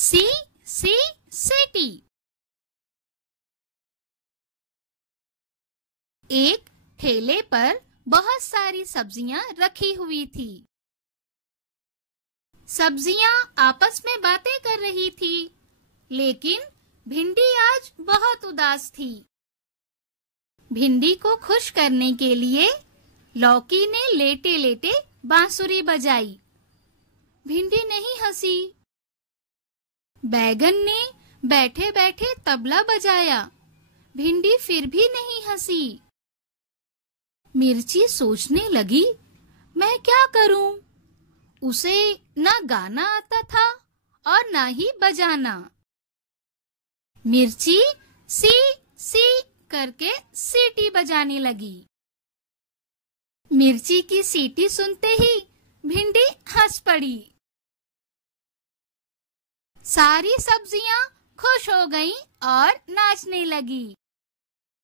सी सी सीटी। एक ठेले पर बहुत सारी सब्जियां रखी हुई थी। सब्जियां आपस में बातें कर रही थी, लेकिन भिंडी आज बहुत उदास थी। भिंडी को खुश करने के लिए लौकी ने लेटे-लेटे बांसुरी बजाई। भिंडी नहीं हंसी। बैगन ने बैठे-बैठे तबला बजाया। भिंडी फिर भी नहीं हंसी। मिर्ची सोचने लगी, मैं क्या करूं? उसे ना गाना आता था और ना ही बजाना। मिर्ची सी सी करके सीटी बजाने लगी। मिर्ची की सीटी सुनते ही भिंडी हंस पड़ी। सारी सब्जियां खुश हो गईं और नाचने लगी।